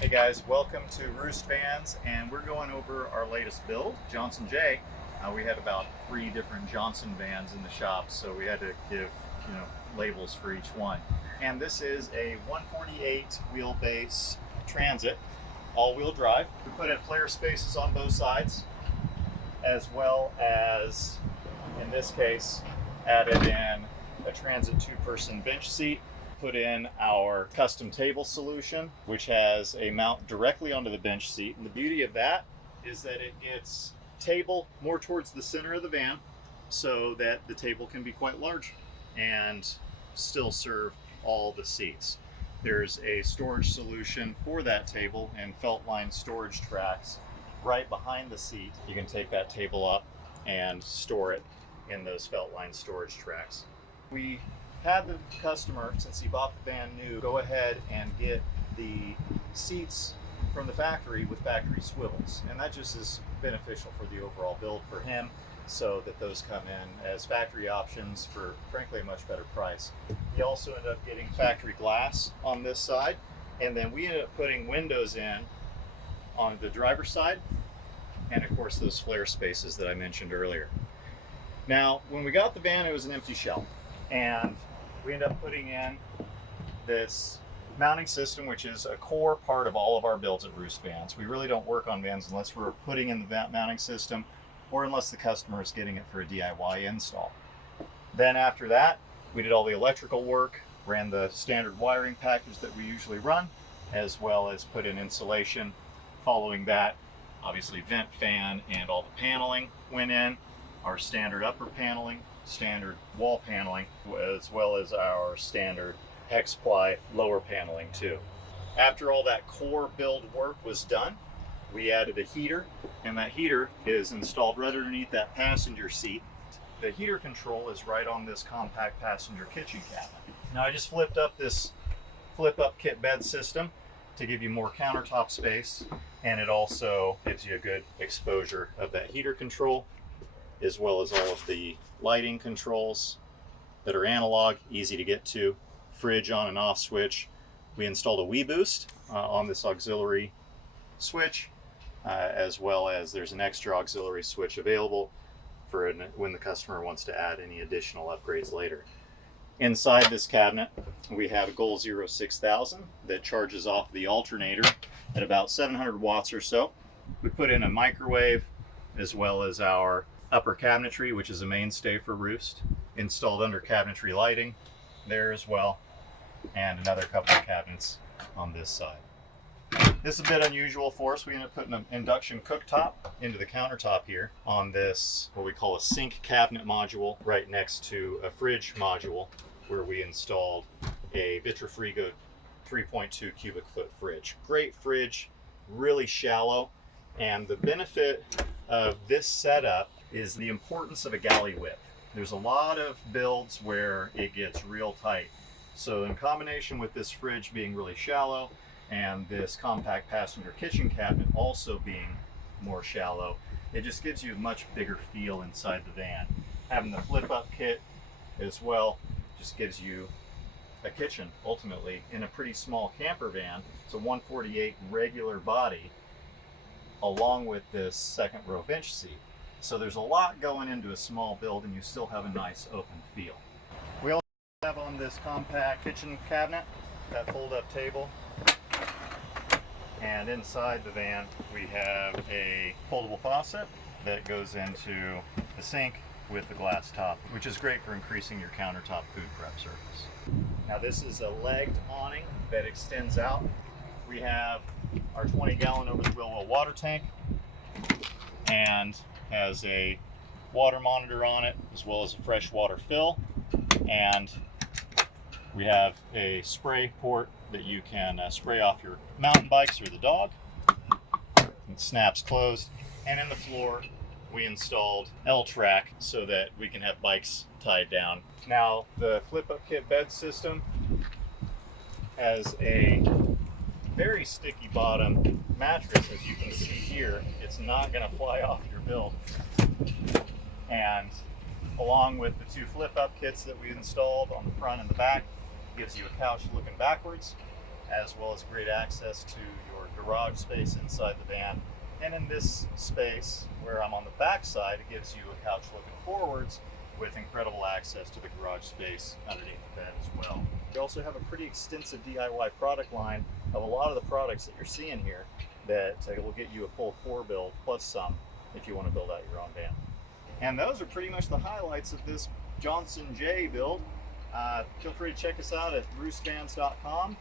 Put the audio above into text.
Hey guys, welcome to Roost Vans, and we're going over our latest build, Johnson J. We had about 3 different Johnson vans in the shop, so we had to give labels for each one. And this is a 148 wheelbase Transit, all-wheel drive. We put in flare spaces on both sides, as well as, in this case, added in a Transit 2-person bench seat. Put in our custom table solution, which has a mount directly onto the bench seat. And the beauty of that is that it gets table more towards the center of the van so that the table can be quite large and still serve all the seats. There's a storage solution for that table and felt line storage tracks right behind the seat. You can take that table up and store it in those felt line storage tracks. We had the customer, since he bought the van new, go ahead and get the seats from the factory with factory swivels, and that just is beneficial for the overall build for him, so that those come in as factory options for frankly a much better price. He also ended up getting factory glass on this side, and then we ended up putting windows in on the driver's side, and of course those flare spaces that I mentioned earlier. Now when we got the van, it was an empty shell, and we end up putting in this mounting system, which is a core part of all of our builds at Roost Vans. We really don't work on vans unless we're putting in the mounting system or unless the customer is getting it for a DIY install. Then after that, we did all the electrical work, ran the standard wiring package that we usually run, as well as put in insulation. Following that, obviously vent fan and all the paneling went in, our standard upper paneling, standard wall paneling, as well as our standard hex ply lower paneling too. After all that core build work was done, we added a heater, and that heater is installed right underneath that passenger seat. The heater control is right on this compact passenger kitchen cabinet. Now I just flipped up this flip-up kit bed system to give you more countertop space, and it also gives you a good exposure of that heater control, as well as all of the lighting controls that are analog, easy to get to. Fridge on and off switch. We installed a WeBoost on this auxiliary switch, as well as there's an extra auxiliary switch available for when the customer wants to add any additional upgrades later. Inside this cabinet, we have a Goal Zero 6000 that charges off the alternator at about 700 watts or so. We put in a microwave, as well as our upper cabinetry, which is a mainstay for Roost. Installed under cabinetry lighting there as well, and another couple of cabinets on this side. This is a bit unusual for us. We ended up putting an induction cooktop into the countertop here on this, what we call a sink cabinet module, right next to a fridge module, where we installed a Vitrifrigo 3.2 cubic foot fridge. Great fridge, really shallow, and the benefit of this setup is the importance of a galley width. There's a lot of builds where it gets real tight. So in combination with this fridge being really shallow and this compact passenger kitchen cabinet also being more shallow, it just gives you a much bigger feel inside the van. Having the flip up kit as well just gives you a kitchen ultimately in a pretty small camper van. It's a 148 regular body along with this second row bench seat. So there's a lot going into a small build, and you still have a nice open feel. We also have on this compact kitchen cabinet that fold-up table, and inside the van we have a foldable faucet that goes into the sink with the glass top, which is great for increasing your countertop food prep surface. Now this is a legged awning that extends out. We have our 20-gallon over-the-wheel well water tank, and has a water monitor on it, as well as a fresh water fill, and we have a spray port that you can spray off your mountain bikes or the dog. It snaps closed, and in the floor we installed L-track so that we can have bikes tied down. Now the flip-up kit bed system has a very sticky bottom mattress, as you can see here. It's not going to fly off your build. And along with the 2 flip-up kits that we installed on the front and the back, gives you a couch looking backwards, as well as great access to your garage space inside the van. And in this space where I'm on the back side, it gives you a couch looking forwards with incredible access to the garage space underneath the bed as well. We also have a pretty extensive DIY product line of a lot of the products that you're seeing here that will get you a full core build plus some if you want to build out your own van. And those are pretty much the highlights of this Johnson J build. Feel free to check us out at roostvans.com.